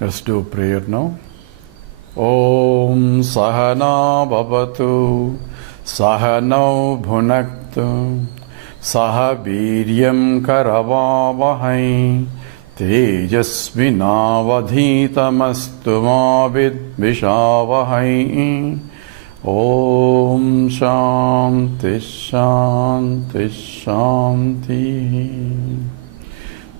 Let's do prayer now. Om Sahana Bhavatu Sahanau Bhunaktu Saha Viryam Karavavahai Tejasvinavadhitamastu ma vidvishavahai. Om Shanti Shanti Shanti.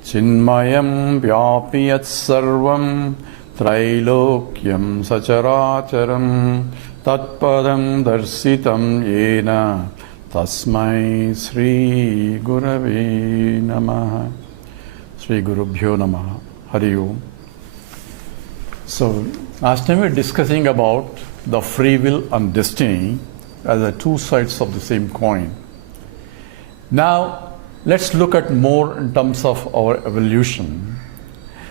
Chinmayam Vyapiyat Sarvam Trailokyam Sacharacharam Tatpadam Darsitam Yena Tasmai Sri Gurave Namaha. Sri Gurubhyo Namaha. Hari Om. So, last time we were discussing about the free will and destiny as the two sides of the same coin. Now, let's look at more in terms of our evolution.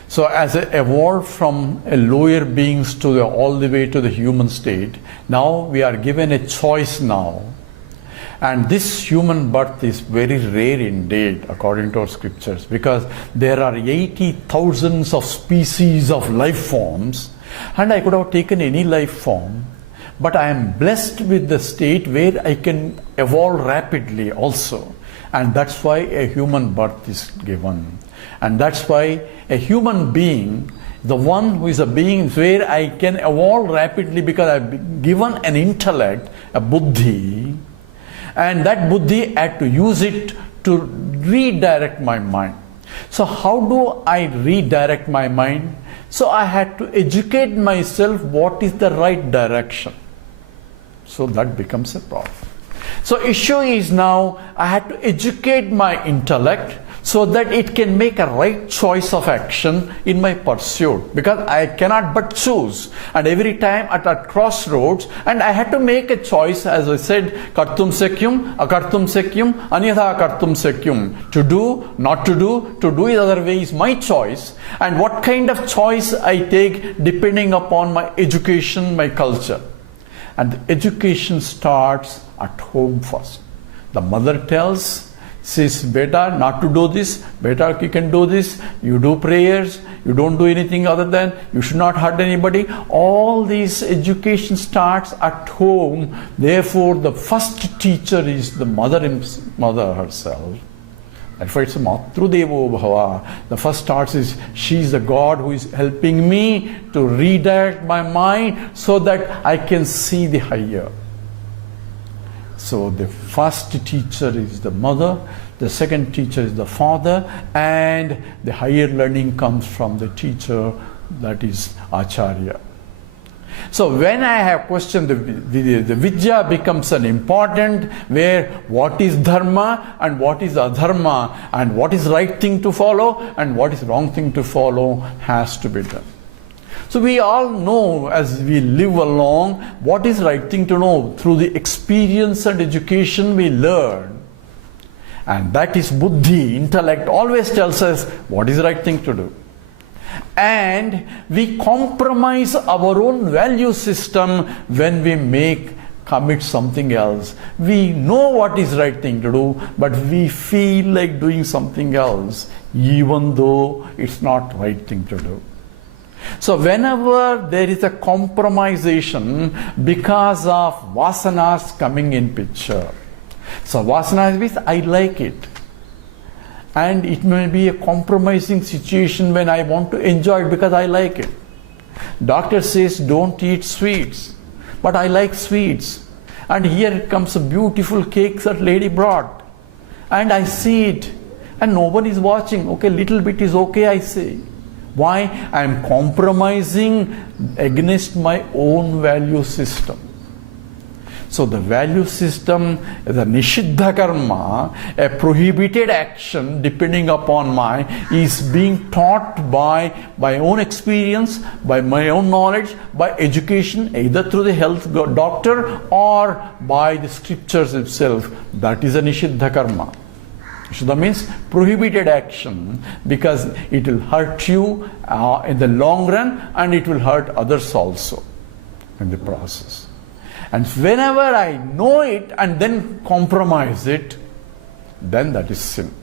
So as I evolved from a lower beings to all the way to the human state, now we are given a choice now. And this human birth is very rare indeed according to our scriptures, because there are 80,000 of species of life forms, and I could have taken any life form. But I am blessed with the state where I can evolve rapidly also. And that's why a human birth is given. And that's why a human being, the one who is a being where I can evolve rapidly, because I've been given an intellect, a buddhi, and that buddhi I had to use it to redirect my mind. So how do I redirect my mind? So I had to educate myself what is the right direction. So that becomes a problem. So issue is now I had to educate my intellect so that it can make a right choice of action in my pursuit, because I cannot but choose, and every time at a crossroads, and I had to make a choice, as I said, kartum sekyum, akartum sekyum, anyatha kartum sekyum, to do, not to do it other way is my choice, and what kind of choice I take depending upon my education, my culture. And the education starts at home first. The mother tells, says, beta, not to do this, beta, you can do this, you do prayers, you don't do anything other than, you should not hurt anybody. All this education starts at home. Therefore, the first teacher is the mother herself. That's why it's Matru Devo Bhava. The first starts is, she is the God who is helping me to redirect my mind so that I can see the higher. So the first teacher is the mother, the second teacher is the father, and the higher learning comes from the teacher, that is Acharya. So when I have questioned the Vidya becomes an important, where what is Dharma and what is Adharma, and what is right thing to follow and what is wrong thing to follow has to be done. So we all know as we live along what is right thing to know. Through the experience and education we learn. And that is buddhi, intellect always tells us what is the right thing to do. And we compromise our own value system when we commit something else. We know what is right thing to do, but we feel like doing something else, even though it's not right thing to do. So whenever there is a compromisation because of vasanas coming in picture. So vasanas means I like it. And it may be a compromising situation when I want to enjoy it because I like it. Doctor says don't eat sweets, but I like sweets. And here comes a beautiful cake that lady brought. And I see it. And nobody is watching. Okay, little bit is okay, I say. Why? I am compromising against my own value system. So the value system is a nishiddha karma, a prohibited action depending upon is being taught by my own experience, by my own knowledge, by education, either through the health doctor or by the scriptures itself. That is a nishiddha karma. Nishiddha means prohibited action, because it will hurt you in the long run and it will hurt others also in the process. And whenever I know it and then compromise it, then that is sin.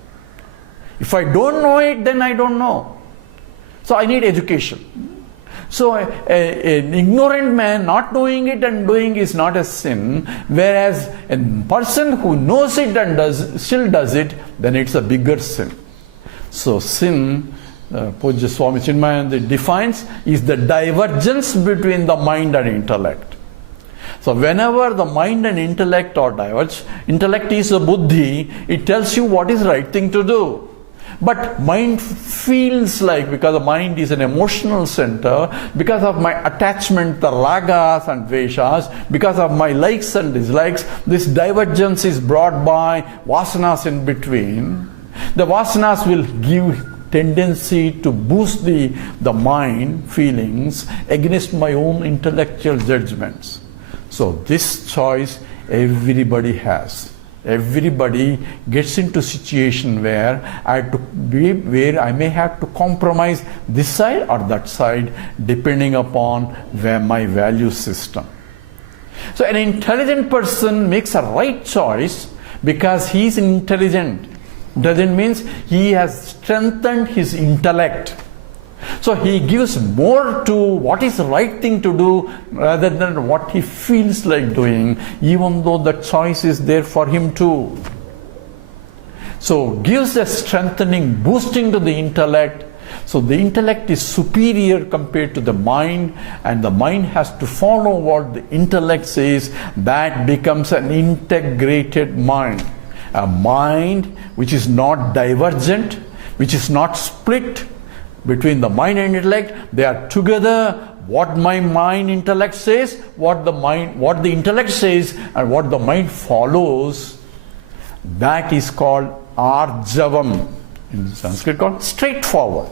If I don't know it, then I don't know. So I need education. So an ignorant man not knowing it and doing is not a sin, whereas a person who knows it and still does it, then it's a bigger sin. So sin, Pujya Swami Chinmayananda defines, is the divergence between the mind and intellect. So whenever the mind and intellect are diverged, intellect is a buddhi, it tells you what is right thing to do. But mind feels like, because the mind is an emotional center, because of my attachment, the ragas and dveshas, because of my likes and dislikes, this divergence is brought by vasanas in between. The vasanas will give tendency to boost the mind feelings against my own intellectual judgments. So this choice everybody has. Everybody gets into a situation where I may have to compromise this side or that side depending upon where my value system. So an intelligent person makes a right choice because he is intelligent. Doesn't mean he has strengthened his intellect. So he gives more to what is the right thing to do rather than what he feels like doing, even though the choice is there for him too. So gives a strengthening, boosting to the intellect. So the intellect is superior compared to the mind, and the mind has to follow what the intellect says. That becomes an integrated mind. A mind which is not divergent, which is not split between the mind and intellect. They are together. What my mind intellect says, what the intellect says, and what the mind follows, that is called arjavam. In Sanskrit called straightforward.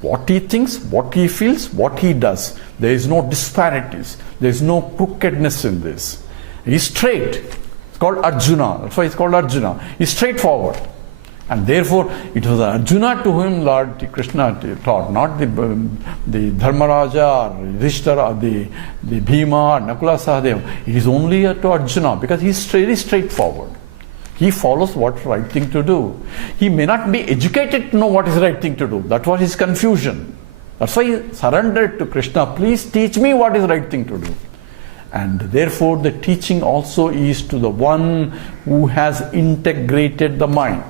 What he thinks, what he feels, what he does. There is no disparities. There is no crookedness in this. He is straight. It's called Arjuna. That's why it's called Arjuna. He's straightforward. And therefore, it was Arjuna to whom Lord Krishna taught, not the Dharmaraja, or Yudhishthira, or the Bhima, or Nakula Sahadeva. It is only to Arjuna because he is very straightforward. He follows what's the right thing to do. He may not be educated to know what is the right thing to do. That was his confusion. That's why he surrendered to Krishna. Please teach me what is the right thing to do. And therefore, the teaching also is to the one who has integrated the mind.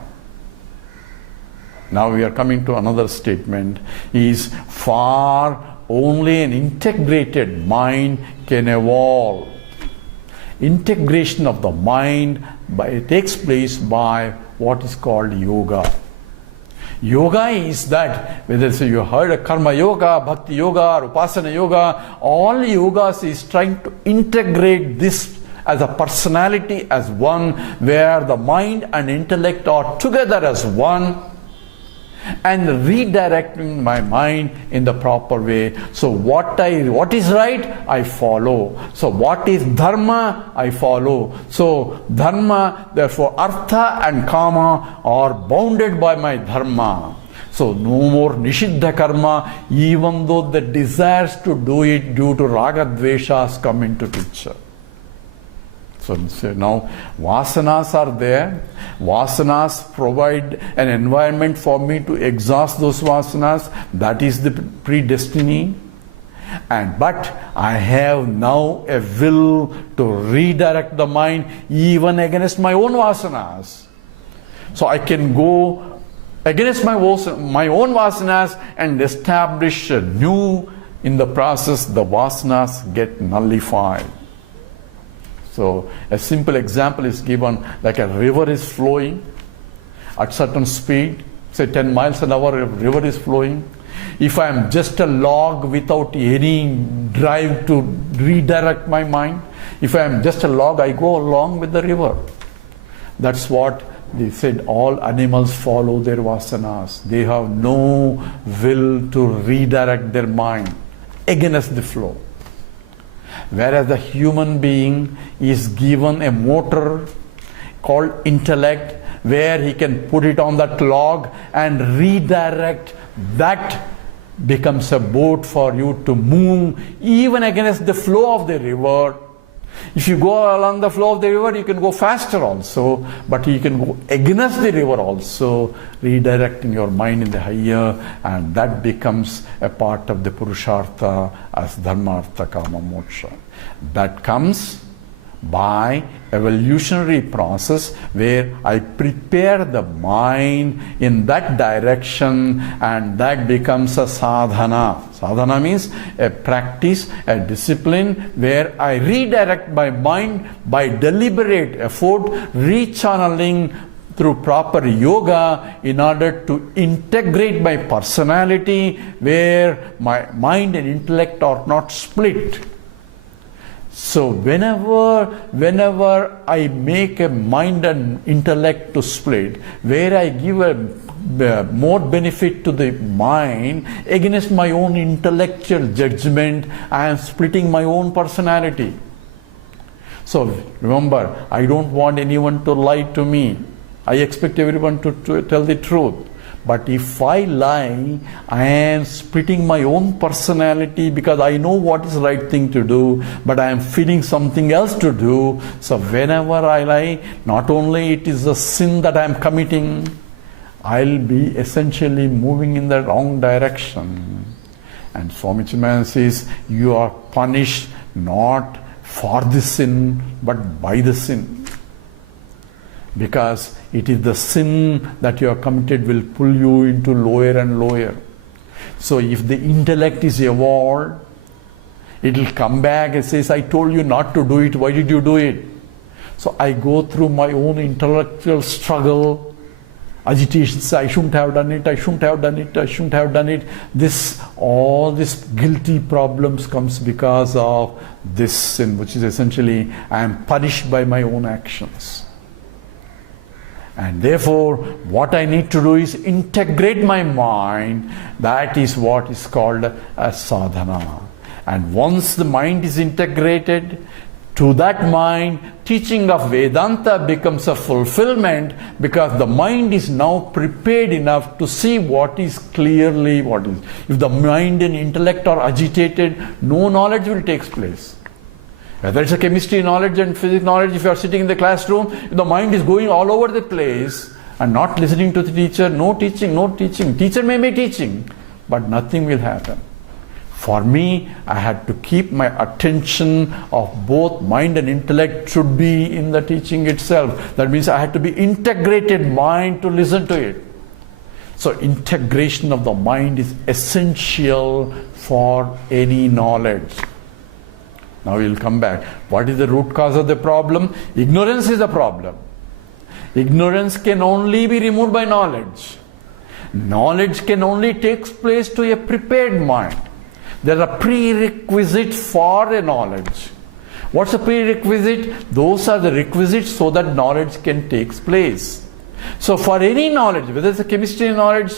Now we are coming to another statement, is far only an integrated mind can evolve. Integration of the mind takes place by what is called yoga. Yoga is that, whether you heard of karma yoga, bhakti yoga, or upasana yoga, all yogas is trying to integrate this as a personality, as one, where the mind and intellect are together as one, and redirecting my mind in the proper way. So what is right, I follow. So what is dharma, I follow. So dharma, therefore artha and kama are bounded by my dharma. So no more nishiddha karma, even though the desires to do it due to raga dveshas come into picture. So now vasanas are there. Vasanas provide an environment for me to exhaust those vasanas. That is the predestiny. But I have now a will to redirect the mind even against my own vasanas. So I can go against my own vasanas and establish a new. In the process, the vasanas get nullified. So a simple example is given, like a river is flowing at certain speed, say 10 miles an hour, a river is flowing. If I am just a log without any drive to redirect my mind, if I am just a log, I go along with the river. That's what they said, all animals follow their vasanas. They have no will to redirect their mind against the flow. Whereas the human being is given a motor called intellect, where he can put it on that log and redirect. That becomes a boat for you to move even against the flow of the river. If you go along the flow of the river, you can go faster also, but you can go against the river also, redirecting your mind in the higher, and that becomes a part of the Purushartha as Dharma, Artha, Kama, Moksha. That comes by evolutionary process where I prepare the mind in that direction, and that becomes a sadhana. Sadhana means a practice, a discipline where I redirect my mind by deliberate effort, rechanneling through proper yoga in order to integrate my personality where my mind and intellect are not split. So whenever I make a mind and intellect to split, where I give a more benefit to the mind against my own intellectual judgment, I am splitting my own personality. So remember, I don't want anyone to lie to me. I expect everyone to tell the truth. But if I lie, I am splitting my own personality because I know what is the right thing to do, but I am feeling something else to do. So whenever I lie, not only it is a sin that I am committing, I'll be essentially moving in the wrong direction. And Swami Chinmayananda says, you are punished not for the sin, but by the sin. Because it is the sin that you have committed will pull you into lower and lower. So if the intellect is evolved, it will come back and says, I told you not to do it, why did you do it? So I go through my own intellectual struggle, agitations, I shouldn't have done it, I shouldn't have done it, I shouldn't have done it. All this guilty problems comes because of this sin, which is essentially I am punished by my own actions. And therefore, what I need to do is integrate my mind. That is what is called a sadhana. And once the mind is integrated, to that mind, teaching of Vedanta becomes a fulfillment because the mind is now prepared enough to see what is clearly what is. If the mind and intellect are agitated, no knowledge will take place. Whether it's a chemistry knowledge and physics knowledge, if you are sitting in the classroom, if the mind is going all over the place and not listening to the teacher, no teaching, no teaching. Teacher may be teaching, but nothing will happen. For me, I had to keep my attention of both mind and intellect should be in the teaching itself. That means I had to be integrated mind to listen to it. So integration of the mind is essential for any knowledge. Now we will come back. What is the root cause of the problem? Ignorance is the problem. Ignorance can only be removed by knowledge. Knowledge can only take place to a prepared mind. There are prerequisites for a knowledge. What's a prerequisite? Those are the requisites so that knowledge can take place. So for any knowledge, whether it's a chemistry knowledge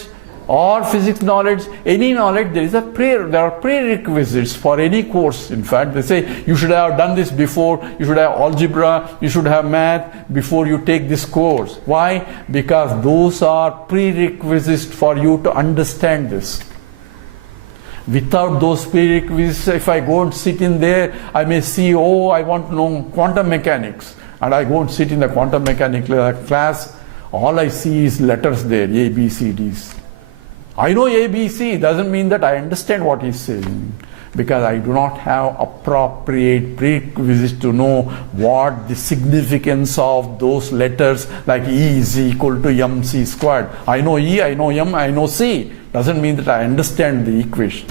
or physics knowledge, any knowledge, there are prerequisites for any course. In fact, they say you should have done this before, you should have algebra, you should have math before you take this course. Why? Because those are prerequisites for you to understand this. Without those prerequisites, if I go and sit in there, I may see, I want to know quantum mechanics. And I go and sit in the quantum mechanics class, all I see is letters there, A, B, C, Ds. I know A, B, C, doesn't mean that I understand what he's saying, because I do not have appropriate prerequisites to know what the significance of those letters, like E is equal to MC squared. I know E, I know M, I know C. Doesn't mean that I understand the equation.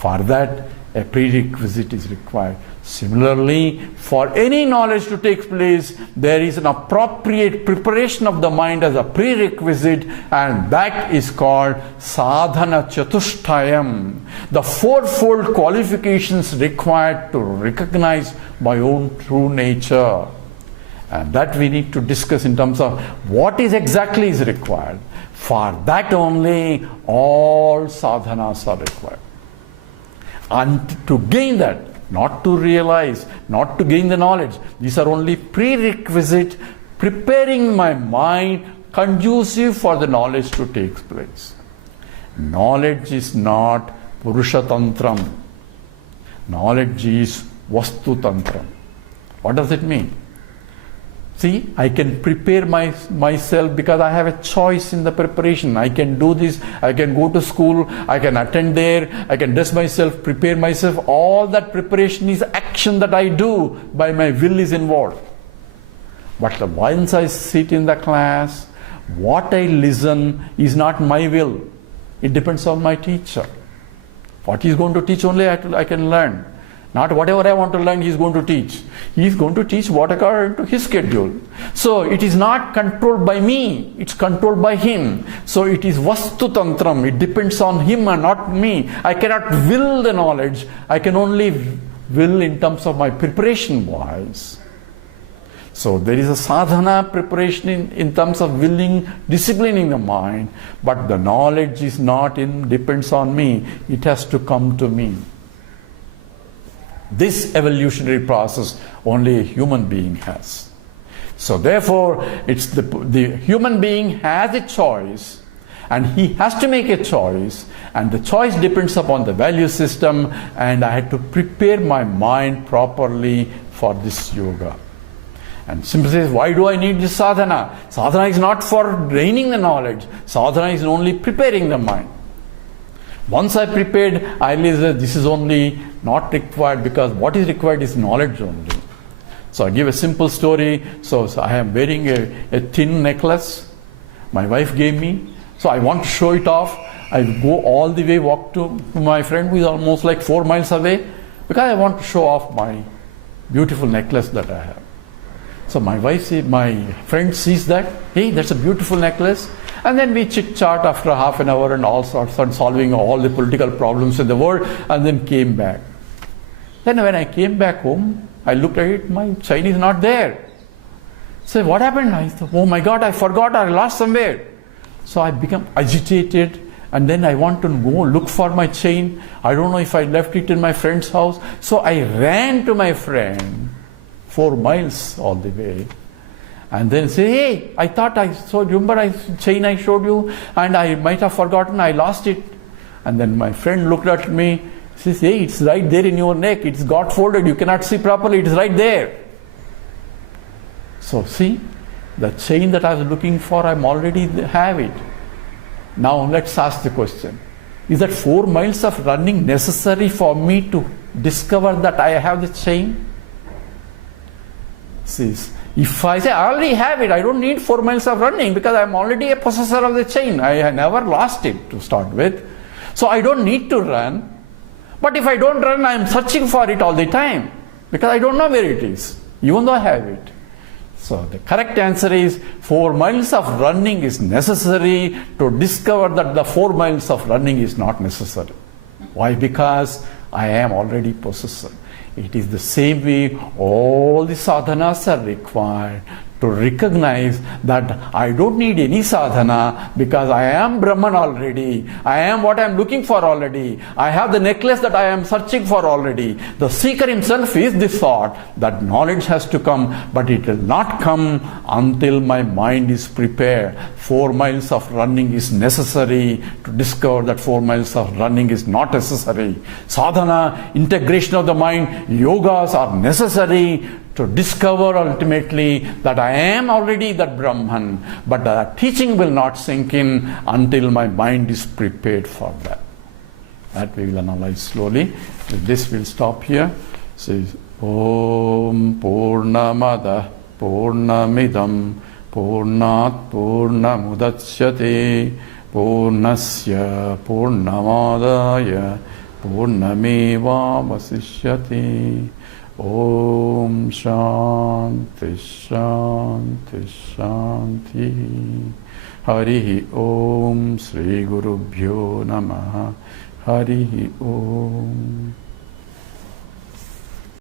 For that, a prerequisite is required. Similarly, for any knowledge to take place, there is an appropriate preparation of the mind as a prerequisite, and that is called sadhana chatushtayam, the fourfold qualifications required to recognize my own true nature. And that we need to discuss in terms of what is exactly is required. For that only all sadhanas are required. And to gain that, not to realize, not to gain the knowledge, these are only prerequisite, preparing my mind conducive for the knowledge to take place. Knowledge is not Purusha Tantram. Knowledge is Vastu Tantram. What does it mean? See, I can prepare myself because I have a choice in the preparation. I can do this, I can go to school, I can attend there, I can dress myself, prepare myself. All that preparation is action that I do by my will is involved. But once I sit in the class, what I listen is not my will. It depends on my teacher. What he is going to teach only I can learn. Not whatever I want to learn, he is going to teach. He is going to teach what according to his schedule. So it is not controlled by me, it's controlled by him. So it is vastu tantram, it depends on him and not me. I cannot will the knowledge, I can only will in terms of my preparation wise. So there is a sadhana preparation in terms of willing, disciplining the mind, but the knowledge is not depends on me, it has to come to me. This evolutionary process only a human being has. So therefore, it's the human being has a choice, and he has to make a choice, and the choice depends upon the value system, and I had to prepare my mind properly for this yoga. And simply says, why do I need this sadhana? Sadhana is not for draining the knowledge. Sadhana is only preparing the mind. Once I prepared, I realized this is only not required, because what is required is knowledge only. So I give a simple story. So I am wearing a thin necklace my wife gave me. So I want to show it off. I go all the way, walk to my friend who is almost like 4 miles away, because I want to show off my beautiful necklace that I have. So my friend sees that, hey, that's a beautiful necklace. And then we chit-chat after half an hour and all sorts of solving all the political problems in the world, and then came back. Then when I came back home, I looked at it, my chain is not there. So what happened? I thought, oh my God, I forgot, I lost somewhere. So I become agitated, and then I want to go look for my chain. I don't know if I left it in my friend's house. So I ran to my friend, 4 miles all the way. And then say, hey, I thought I saw, remember chain I showed you, and I might have forgotten, I lost it. And then my friend looked at me, says, hey, it's right there in your neck, it's got folded, you cannot see properly, it's right there. So see, the chain that I was looking for, I already have it. Now let's ask the question, is that 4 miles of running necessary for me to discover that I have the chain? See, if I say I already have it, I don't need 4 miles of running, because I'm already a possessor of the chain. I never lost it to start with. So I don't need to run. But if I don't run, I'm searching for it all the time, because I don't know where it is, even though I have it. So the correct answer is 4 miles of running is necessary to discover that the 4 miles of running is not necessary. Why? Because I am already possessor. It is the same way all the sadhanas are required to recognize that I don't need any sadhana, because I am Brahman already. I am what I am looking for already. I have the necklace that I am searching for already. The seeker himself is the thought that knowledge has to come, but it will not come until my mind is prepared. 4 miles of running is necessary to discover that 4 miles of running is not necessary. Sadhana, integration of the mind, yogas are necessary to discover ultimately that I am already that Brahman, but the teaching will not sink in until my mind is prepared for that. That we will analyze slowly. With this we'll stop here. Says Om Purnamada Purnamidam Purnat Purnamudachyate Purnasya Purnamadaya Purnameva Vasishyate. Om Shanti Shanti Shanti. Harihi Om Sri Gurubhyo Namaha. Harihi Om.